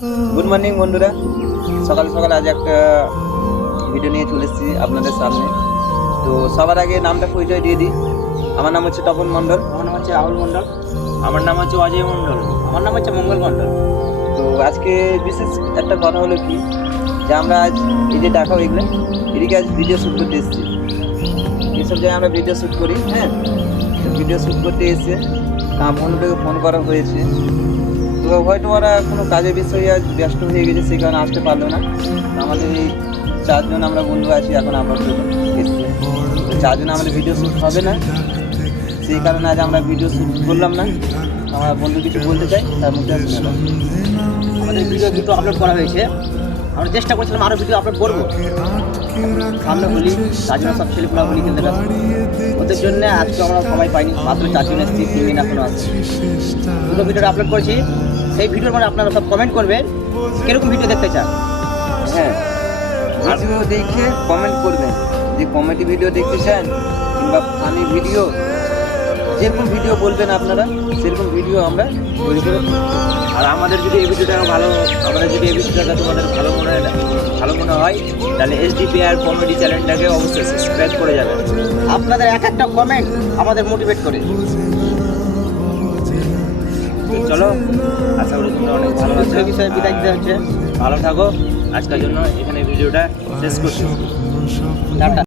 Good morning বন্ধুরা, সকাল সকাল আজ একটা ভিডিও নিয়ে চলে এসেছি আপনাদের সামনে। তো সবার আগে নামটা পরিচয় দিয়ে দিই। আমার নাম হচ্ছে তপন মণ্ডল। আমার নাম হচ্ছে রাহুল মণ্ডল। আমার নাম হচ্ছে অজয় মণ্ডল। আমার নাম হচ্ছে মঙ্গল মণ্ডল। তো আজকে বিশেষ একটা কথা হলো কি, যে আমরা আজ এই যে দেখাও এগুলো এদিকে আজ ভিডিও শ্যুট করতে এসেছি। এইসব জায়গায় আমরা ভিডিও শ্যুট করি। হ্যাঁ, ভিডিও শ্যুট করতে এসে বন্ধুটাকে ফোন করা হয়েছে। তো হয়তো ওরা কোনো কাজের বিষয়ে আজ ব্যস্ত হয়ে গেছে, সেই কারণে আসতে পারলো না। আমাদের এই চারজন আমরা বন্ধু আছি এখন আপাতত এসেছি। তো চারজন আমাদের ভিডিও শ্যুট হবে না, সেই কারণে আজ আমরা ভিডিও শ্যুট করলাম না। আমার বন্ধু কিছু বলতে চাই, তার মধ্যে শুনে নাও। আমাদের ভিডিও দুটো আপলোড করা হয়েছে। আমরা চেষ্টা করছিলাম আরও ভিডিও আপলোড করবো, সামনে বলি তার জন্য সব ছেলেগুলো বলি খেলতে ব্যস্ত। ওদের জন্য আজকে আমরা সময় পাইনি, মাত্র 4 জন এসেছি, 3 দিন এখনো আছে। দুটো ভিডিওটা আপলোড করেছি, সেই ভিডিওর মধ্যে আপনারা সব কমেন্ট করবেন কীরকম ভিডিও দেখতে চান। হ্যাঁ, ভিডিও দেখে কমেন্ট করবেন যে কমেডি ভিডিও দেখতে চান কিংবা ফানি ভিডিও, যেরকম ভিডিও বলবেন আপনারা সেরকম ভিডিও আমরা তৈরি করে দেব। আর আমাদের যদি এই ভিডিওটা তোমাদের ভালো মনে হয় তাহলে SDPR কমেডি চ্যানেলটাকে অবশ্যই সাবস্ক্রাইব করে যাবেন। আপনাদের এক একটা কমেন্ট আমাদের মোটিভেট করে। তো চলো, আশা করি তোমরা অনেক ভালো আছো। বিষয়ে বিদায় দিতে হচ্ছে। ভালো থাকো। আজকের জন্য এখানে ভিডিওটা শেষ করছি। টাটা।